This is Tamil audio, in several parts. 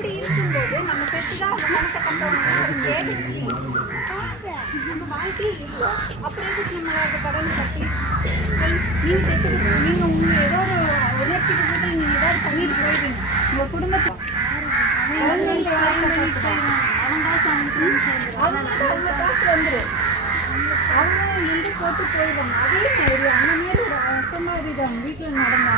அப்படி இருக்கும்போது நம்ம செத்துதான் அவங்க மனத்தை கண்டவங்க நம்ம வாழ்க்கையே இல்லை. அப்புறம் எதுக்கு நம்ம அந்த கடனை கட்டி நீங்கள் செத்து நீங்கள் உங்க ஏதோ ஒரு உணர்ச்சிக்கு போட்டு நீங்கள் ஏதாவது பண்ணிட்டு போயிடுவீங்க உங்க குடும்பத்தை அவங்க காசு வந்துடும். அவங்க எந்த போட்டு போயிடுவாங்க. அதே மாதிரி அந்த மாரி ஒரு அசம்பாவித அவங்க வீட்டில் நடந்தா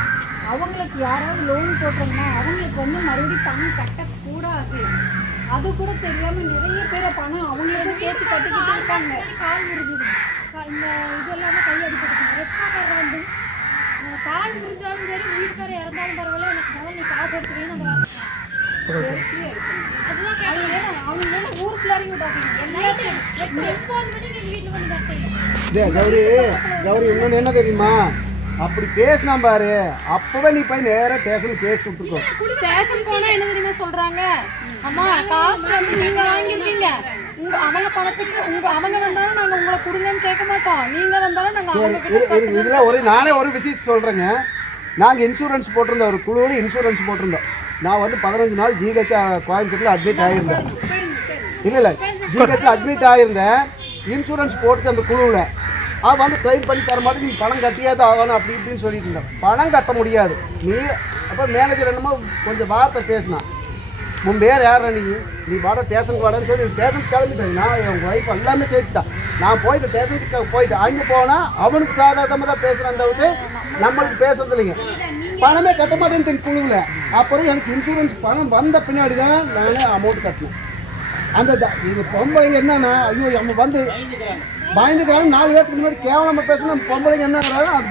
அவங்களுக்கு யாராவது லோன் போட்டோம்னா அவங்களுக்கு மறுபடியும் பணம் கட்டக்கூடாது. அது கூட தெரியாமல் நிறைய பேரை பணம் அவங்களோட சேர்த்து கட்டிக்கிட்டு இருக்காங்க. கால் விரிஞ்சுது இந்த இதெல்லாமே கையடிப்பட்டு ரெப்பாக்காரர் வந்து கால் விரிஞ்சாலும் சரி வீட்டுக்காரர் இறந்தாலும் பரவாயில்ல எனக்கு முதல்ல நீ காசு எடுத்துக்கணும் அவங்க ஊருக்குள்ள இறங்கி கௌரி இன்னொன்னு என்ன தெரியுமா, அப்படி பேசினா பாரு அப்பவே நீ போய் நேரா ஸ்டேஷனுக்கு கேஸ் கொடுத்துருக்கோ. ஸ்டேஷன் போனா என்ன தெரியுமா சொல்றாங்க, அம்மா காசு வந்து நீங்க வாங்கிருக்கீங்க, அவங்க பணத்துக்கு அவங்க வந்தாலும் நாங்க உங்களை கொடுங்கன்னு கேட்க மாட்டோம், நீங்க வந்தாலும் நாங்க இதுல நானே ஒரு விஷயம் சொல்றேங்க. நாங்க இன்சூரன்ஸ் போட்டிருந்தோம், ஒரு குழுவோட இன்சூரன்ஸ் போட்டிருந்தோம். நான் வந்து 15 நாள் ஜிஹெச் கோயம்புத்தூர்ல அட்மிட் ஆயிருந்தேன். இல்ல ஜிஹெச்ல அட்மிட் ஆயிருந்தேன். இன்சூரன்ஸ் போட்டு அந்த குழுவில் அது வந்து கிளைம் பண்ணி தர மாதிரி நீ பணம் கட்டியே தான் ஆகணும் அப்படி இப்படின்னு சொல்லிட்டு இருந்தேன். பணம் கட்ட முடியாது நீ. அப்போ மேனேஜர் என்னமோ கொஞ்சம் வார்த்தை பேசினா, உன் பேர் யார் நீ வாட ஸ்டேஷனுக்கு வாடன்னு சொல்லி ஸ்டேஷனுக்கு கிளம்பிட்டேன். நான் என் ஒய்ஃப் எல்லாமே சேர்த்துட்டான். நான் போயிட்டு ஸ்டேஷனுக்கு போயிட்டு அங்கே போனால் அவனுக்கு சாதாரணமாக தான் பேசுகிறேன். அந்த நம்மளுக்கு பேசுறது இல்லைங்க. பணமே கட்ட மாட்டேன்னு குழுவில். அப்புறம் எனக்கு இன்சூரன்ஸ் பணம் வந்த பின்னாடி தான் நானே அமௌண்ட் கட்டினேன். அந்த இது பொம்பளைங்க என்னன்னா, ஐயோ நம்ம வந்து பயந்துக்கிறாங்க. 4 பேருக்கு முன்னாடி கேவலமாக பேசணும். பொம்பளைங்க என்னங்கிறாங்க, அது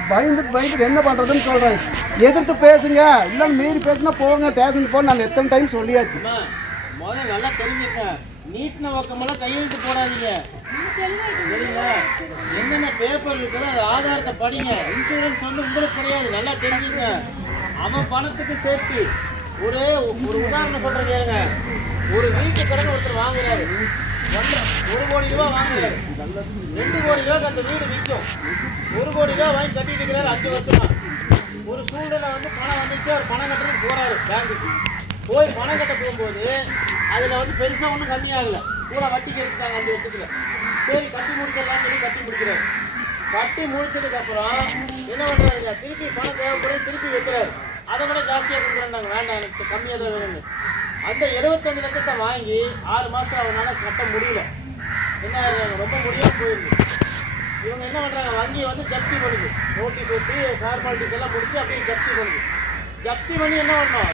பயந்துட்டு என்ன பண்ணுறதுன்னு சொல்கிறாங்க. எதிர்த்து பேசுங்க, இல்லை மீறி பேசுனா போங்க ஸ்டேஷனுக்கு போக. நான் எத்தனை டைம் சொல்லியாச்சு. முதல்ல நல்லா தெரிஞ்சுக்க, நீட்டின பக்கமெல்லாம் கையெழுத்து போடாதீங்க சரிங்களா. என்னென்ன பேப்பர் இருக்குதோ அது ஆதாரத்தை படிங்க. இன்சூரன்ஸ் வந்து உங்களுக்கு கிடையாது, நல்லா தெரிஞ்சுங்க. அவன் பணத்துக்கு சேஃப்டி. ஒரு உதாரணம் சொல்றது கேளுங்க. ஒரு வீட்டு கடன் ஒருத்தர் வாங்குறாரு, 1 கோடி ரூபா வாங்குறாரு. 2 கோடி ரூபாய்க்கு அந்த வீடு விற்கும். 1 கோடி ரூபா வாங்கி கட்டிட்டு இருக்கிறாரு 5 வருஷமா. ஒரு சூழ்நிலை வந்து பணம் வந்துச்சு, அவர் பணம் கட்டுறதுக்கு போறாரு பேங்குக்கு. போய் பணம் கட்ட போகும்போது அதில் வந்து பெருசாக ஒன்றும் கம்மியாகலை, கூட வட்டிக்கு எடுத்துட்டாங்க 5 வருஷத்துல. சரி கட்டி முடிச்சிடலாம்னு சொல்லி கட்டி முடிக்கிறாரு. கட்டி முடிச்சதுக்கப்புறம் என்ன பண்ணுறாங்க, திருப்பி பணம் தேவைப்படுறது திருப்பி வைக்கிறாரு. அதை விட ஜாஸ்தியாக கொடுக்குறாங்க, வேண்டாம் எனக்கு கம்மியாக தான் வேணும்னு. அந்த 75 லட்சத்தை வாங்கி 6 மாதம் அவனால் கட்ட முடியல. என்ன ரொம்ப முடியாமல் போயிருக்கு. இவங்க என்ன பண்ணுறாங்க, வங்கியை வந்து ஜப்தி பண்ணுது. நோட்டீஸ் வச்சு ஃபார்மாலிட்டிஸ் எல்லாம் முடிச்சு அப்படியே ஜப்தி பண்ணுது. ஜப்தி பண்ணி என்ன பண்ணோம்,